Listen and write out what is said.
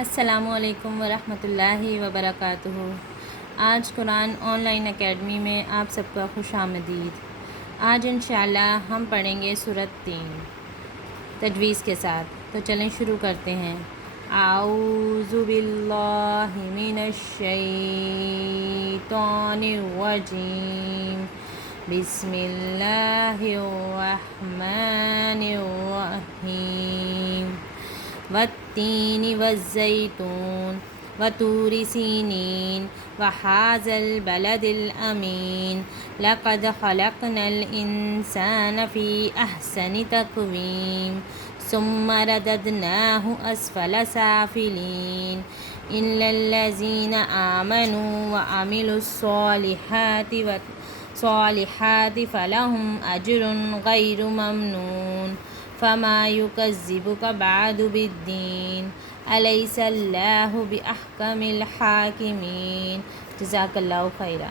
السلام علیکم ورحمۃ اللہ وبرکاتہ۔ آج قرآن آن لائن اکیڈمی میں آپ سب کا خوش آمدید۔ آج انشاءاللہ ہم پڑھیں گے سورۃ 3 تجویز کے ساتھ، تو چلیں شروع کرتے ہیں۔ اعوذ باللہ من الشیطان الرجیم، بسم اللہ الرحمن الرحیم۔ والتین والزیتون وطور سینین وہذا البلد الامین، لقد خلقنا الانسان فی احسن تقویم، ثم رددناہ اسفل سافلین، الا الذین آمنوا وعملوا الصالحات فلہم اجر غیر ممنون، فما یکذبک بعد بالدین، الیس اللہ باحکم الحاکمین۔ جزاک اللہ خیرا۔